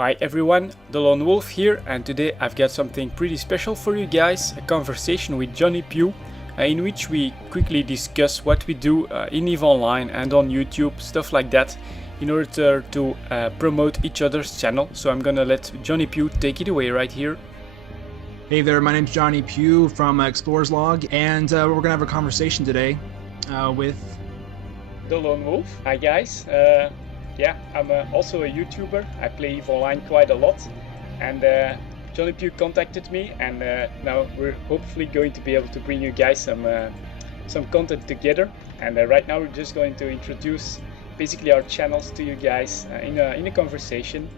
Hi everyone, Delon Wolf here, and today I've got something pretty special for you guys, a conversation with Jonnypew, in which we quickly discuss what we do in EVE Online and on YouTube, stuff like that, in order to promote each other's channel. So I'm gonna let Jonnypew take it away right here. Hey there, my name's Jonnypew from Explorers Log, and we're gonna have a conversation today with Delon Wolf. Hi guys. Yeah, I'm also a YouTuber. I play EVE Online quite a lot, and Jonnypew contacted me, and now we're hopefully going to be able to bring you guys some content together. And right now we're just going to introduce basically our channels to you guys in a conversation.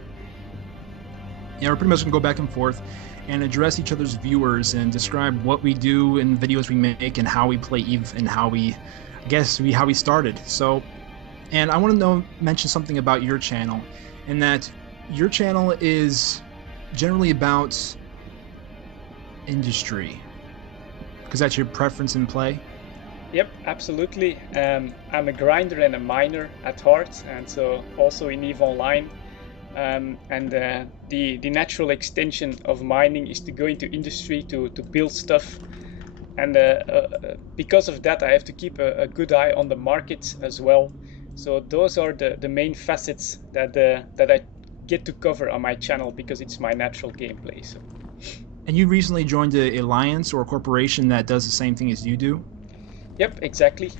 Yeah, we're pretty much gonna go back and forth and address each other's viewers and describe what we do in videos we make and how we play EVE and how we started. So. And I want to mention something about your channel, in that your channel is generally about industry, because that's your preference in play. Yep, absolutely. I'm a grinder and a miner at heart, and so also in EVE Online. The natural extension of mining is to go into industry to build stuff. And because of that, I have to keep a good eye on the market as well. So those are the main facets that I get to cover on my channel because it's my natural gameplay. So. And you recently joined an alliance or a corporation that does the same thing as you do? Yep, exactly.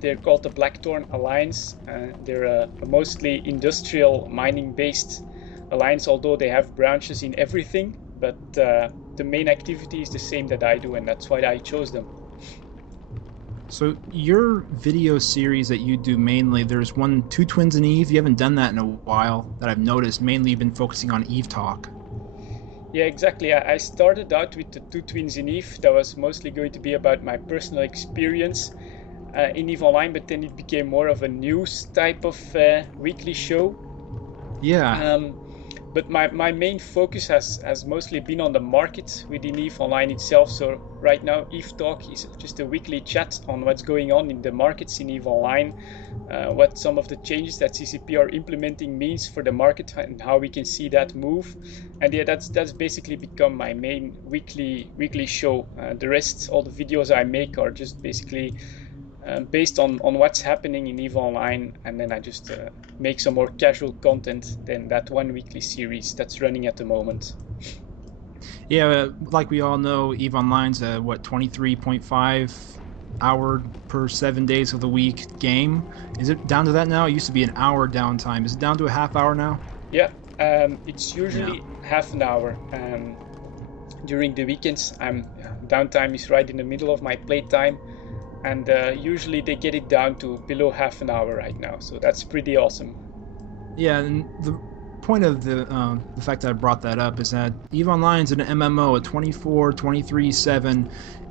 They're called the Blackthorn Alliance. They're a mostly industrial mining-based alliance, although they have branches in everything. But the main activity is the same that I do, and that's why I chose them. So your video series that you do mainly, there's Two Twins in EVE. You haven't done that in a while that I've noticed. Mainly you've been focusing on EVE talk. Yeah, exactly. I started out with the Two Twins in EVE. That was mostly going to be about my personal experience in EVE Online, but then it became more of a news type of weekly show. Yeah. But my main focus has mostly been on the market within EVE Online itself. So right now EVE Talk is just a weekly chat on what's going on in the markets in EVE Online, what some of the changes that CCP are implementing means for the market and how we can see that move. And yeah, that's basically become my main weekly show. The rest, all the videos I make are just basically based on what's happening in EVE Online, and then I just make some more casual content than that one weekly series that's running at the moment. Yeah, like we all know, EVE Online's a 23.5 hour per 7 days of the week game. Is it down to that now? It used to be an hour downtime. Is it down to a half hour now? Yeah, it's usually half an hour. During the weekends, downtime is right in the middle of my playtime, and usually they get it down to below half an hour right now, so that's pretty awesome. Yeah, and the point of the fact that I brought that up is that EVE Online is an MMO, a 24/23/7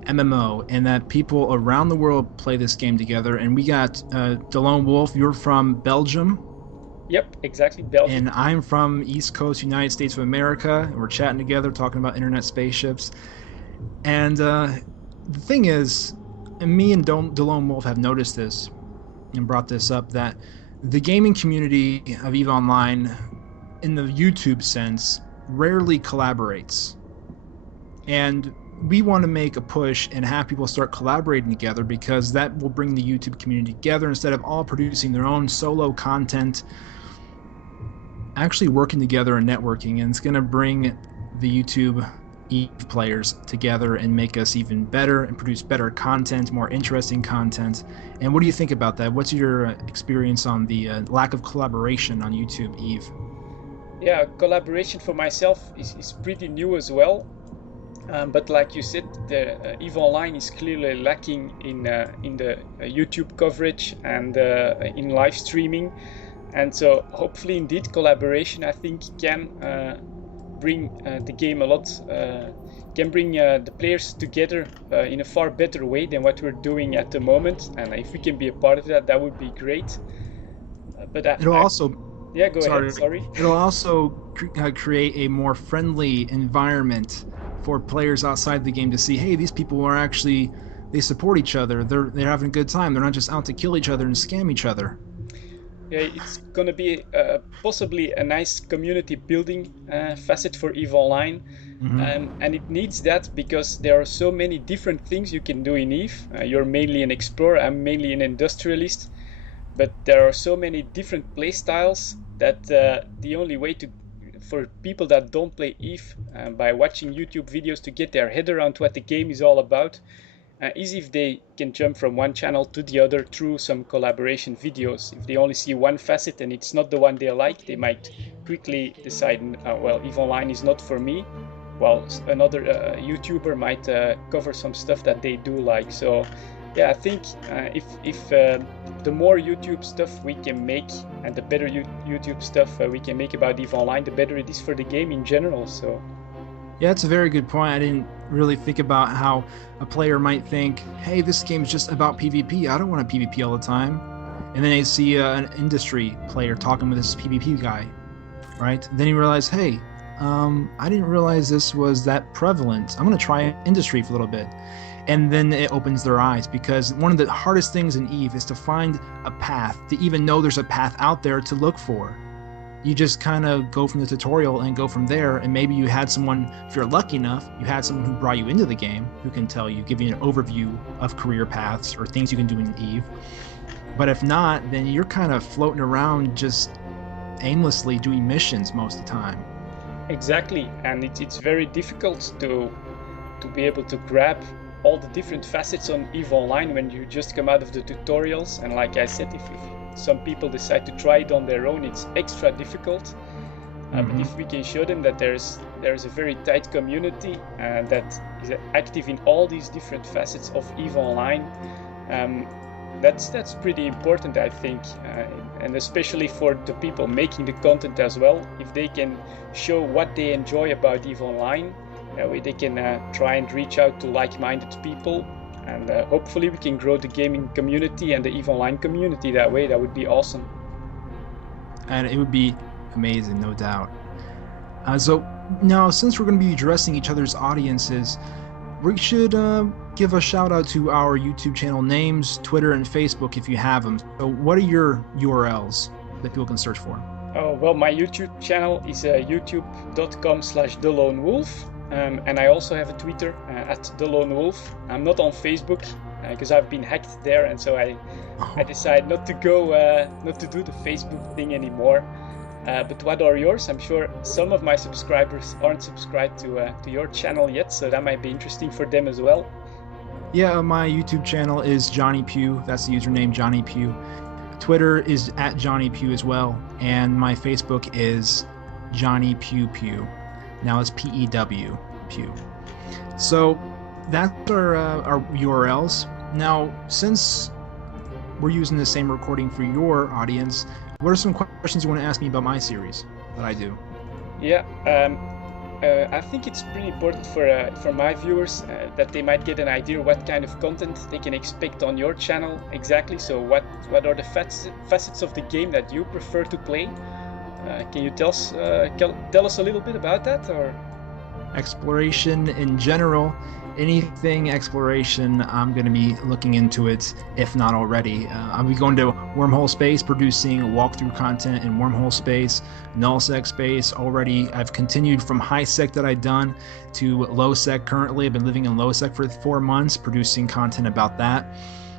MMO, and that people around the world play this game together. And we got Delon Wolf, you're from Belgium. Yep, exactly, Belgium. And I'm from East Coast, United States of America. And we're chatting together, talking about internet spaceships. And the thing is, and me and Delon Wolf have noticed this and brought this up, that the gaming community of EVE Online, in the YouTube sense, rarely collaborates. And we want to make a push and have people start collaborating together, because that will bring the YouTube community together instead of all producing their own solo content, actually working together and networking. And it's going to bring the YouTube EVE players together and make us even better and produce better content, more interesting content. And what do you think about that? What's your experience on the lack of collaboration on YouTube EVE? Yeah, collaboration for myself is pretty new as well. But like you said, the EVE Online is clearly lacking in the YouTube coverage and in live streaming. And so hopefully indeed collaboration, I think, can bring the game a lot, can bring the players together in a far better way than what we're doing at the moment. And if we can be a part of that, that would be great. But it'll also yeah, go ahead. Sorry. It'll also create a more friendly environment for players outside the game to see, hey, these people are actually, they support each other. They're having a good time. They're not just out to kill each other and scam each other. Yeah, it's gonna be possibly a nice community building facet for EVE Online. And it needs that because there are so many different things you can do in EVE. You're mainly an explorer, I'm mainly an industrialist, but there are so many different playstyles that the only way to for people that don't play EVE by watching YouTube videos to get their head around what the game is all about is if they can jump from one channel to the other through some collaboration videos. If they only see one facet and it's not the one they like, they might quickly decide, well, EVE Online is not for me, while another YouTuber might cover some stuff that they do like. So yeah, I think if the more YouTube stuff we can make and the better YouTube stuff we can make about EVE Online, the better it is for the game in general. So Yeah, it's a very good point. I didn't really think about how a player might think, hey, this game's just about PvP. I don't want to PvP all the time. And then they see an industry player talking with this PvP guy, right? Then you realize, hey, I didn't realize this was that prevalent. I'm going to try industry for a little bit. And then it opens their eyes, because one of the hardest things in EVE is to find a path, to even know there's a path out there to look for. You just kind of go from the tutorial and go from there, and maybe you had someone, if you're lucky enough, you had someone who brought you into the game who can tell you, give you an overview of career paths or things you can do in EVE. But if not, then you're kind of floating around just aimlessly doing missions most of the time. exactly, and it's very difficult to be able to grab all the different facets on EVE Online when you just come out of the tutorials. And like I said, if some people decide to try it on their own, it's extra difficult. But if we can show them that there's a very tight community that is active in all these different facets of EVE Online, that's pretty important, I think, and especially for the people making the content as well. If they can show what they enjoy about EVE Online, that way they can try and reach out to like-minded people, and hopefully we can grow the gaming community and the EVE Online community that way. That would be awesome. And it would be amazing, no doubt. So now, since we're going to be addressing each other's audiences, we should give a shout out to our YouTube channel names, Twitter and Facebook if you have them. So what are your URLs that people can search for? Oh, well, my YouTube channel is youtube.com/delonewolf. And I also have a Twitter at Delon Wolf. I'm not on Facebook because I've been hacked there, and so I decided not to do the Facebook thing anymore. But what are yours? I'm sure some of my subscribers aren't subscribed to your channel yet, so that might be interesting for them as well. Yeah, my YouTube channel is Jonnypew. That's the username, Jonnypew. Twitter is at Jonnypew as well, and my Facebook is Jonnypew. Now it's PEW, Pew. So that's our URLs. Now, since we're using the same recording for your audience, what are some questions you want to ask me about my series that I do? Yeah, I think it's pretty important for my viewers that they might get an idea what kind of content they can expect on your channel exactly. So what are the facets of the game that you prefer to play? Can you tell us a little bit about that? Or exploration in general, anything exploration, I'm going to be looking into it, if not already. I'll be going to Wormhole Space, producing walkthrough content in Wormhole Space, nullsec space. Already I've continued from high sec that I've done to low sec currently. I've been living in low sec for 4 months, producing content about that.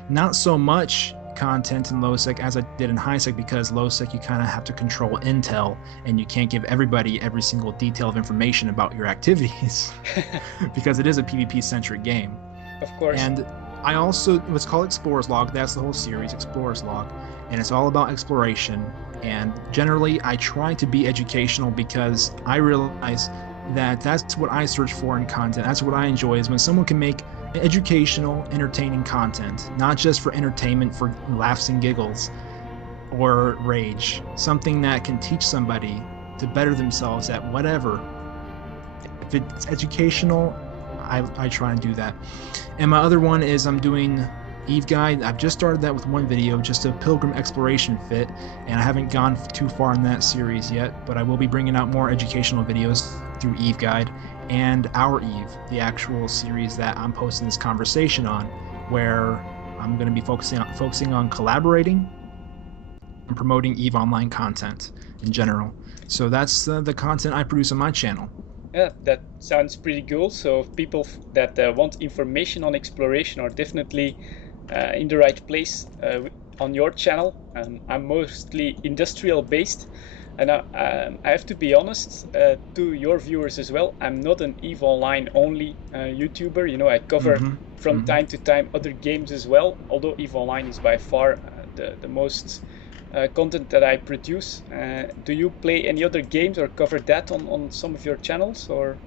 Not so much content in low sec as I did in high sec, because low sec you kind of have to control intel and you can't give everybody every single detail of information about your activities because it is a PvP centric game. Of course. And I also, what's called Explorer's Log, that's the whole series, Explorer's Log, and it's all about exploration. And generally I try to be educational because I realize that that's what I search for in content. That's what I enjoy, is when someone can make educational, entertaining content, not just for entertainment, for laughs and giggles or rage, something that can teach somebody to better themselves at whatever. If it's educational, I try and do that. And my other one is I'm doing EVE Guide. I've just started that with one video, just a pilgrim exploration fit, and I haven't gone too far in that series yet, but I will be bringing out more educational videos through EVE Guide and Our EVE, the actual series that I'm posting this conversation on, where I'm going to be focusing on collaborating, and promoting EVE Online content in general. So that's the content I produce on my channel. Yeah, that sounds pretty cool. So people that want information on exploration are definitely in the right place on your channel. I'm mostly industrial based, and I have to be honest to your viewers as well. I'm not an EVE Online only YouTuber. You know, I cover from time to time other games as well. Although EVE Online is by far the most content that I produce. Do you play any other games or cover that on some of your channels, or?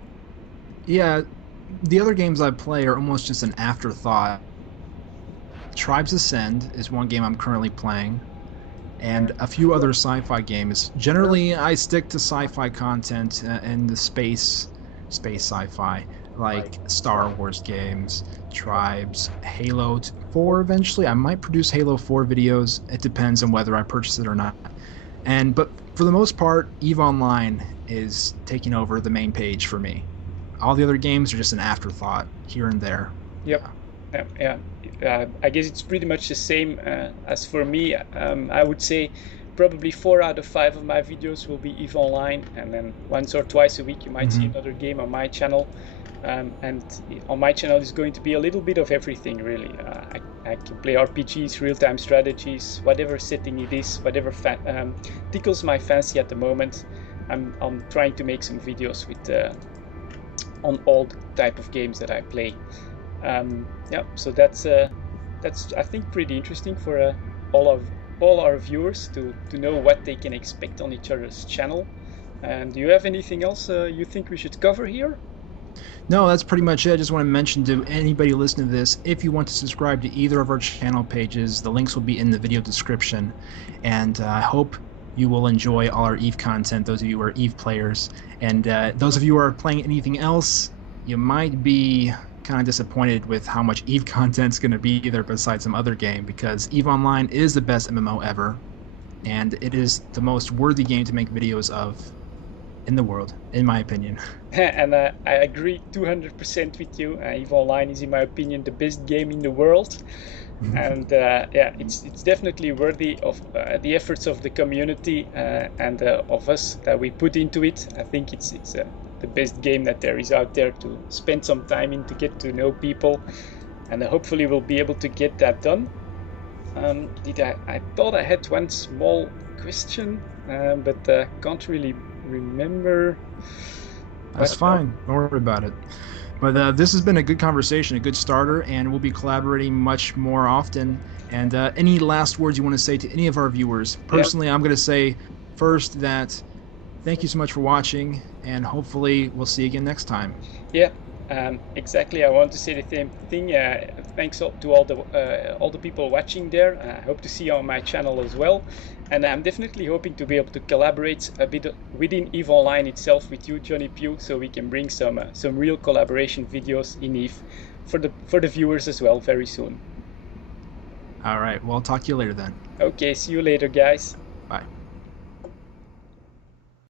Yeah, the other games I play are almost just an afterthought. Tribes Ascend is one game I'm currently playing, and a few other sci-fi games. Generally, I stick to sci-fi content and the space sci-fi, like Star Wars games, Tribes, Halo 4 eventually. I might produce Halo 4 videos. It depends on whether I purchase it or not. But for the most part, EVE Online is taking over the main page for me. All the other games are just an afterthought here and there. Yep. Yeah. I guess it's pretty much the same as for me. I would say probably 4 out of 5 of my videos will be EVE Online, and then once or twice a week you might see another game on my channel. And on my channel is going to be a little bit of everything, really. I can play RPGs, real-time strategies, whatever setting it is, whatever tickles my fancy at the moment. I'm trying to make some videos with on all type of games that I play. Yeah, so that's I think pretty interesting for all our viewers to know what they can expect on each other's channel. And do you have anything else you think we should cover here? No, that's pretty much it. I just want to mention to anybody listening to this, if you want to subscribe to either of our channel pages, the links will be in the video description. And I hope you will enjoy all our EVE content, those of you who are EVE players. And those of you who are playing anything else, you might be kind of disappointed with how much EVE content's going to be there besides some other game, because EVE Online is the best MMO ever, and it is the most worthy game to make videos of in the world, in my opinion. And I agree 200% with you. EVE Online is, in my opinion, the best game in the world. And yeah, it's definitely worthy of the efforts of the community and of us that we put into it. I think it's the best game that there is out there to spend some time in, to get to know people, and hopefully we'll be able to get that done. I thought I had one small question, but can't really remember. That's fine. Don't worry about it. But this has been a good conversation, a good starter, and we'll be collaborating much more often. And any last words you want to say to any of our viewers? Personally, I'm going to say first that thank you so much for watching, and hopefully we'll see you again next time. Yeah, exactly. I want to say the same thing. Thanks to all the people watching there. I hope to see you on my channel as well. And I'm definitely hoping to be able to collaborate a bit within EVE Online itself with you, Jonnypew, so we can bring some real collaboration videos in EVE for the viewers as well very soon. All right. Well, I'll talk to you later then. Okay, see you later, guys. Bye.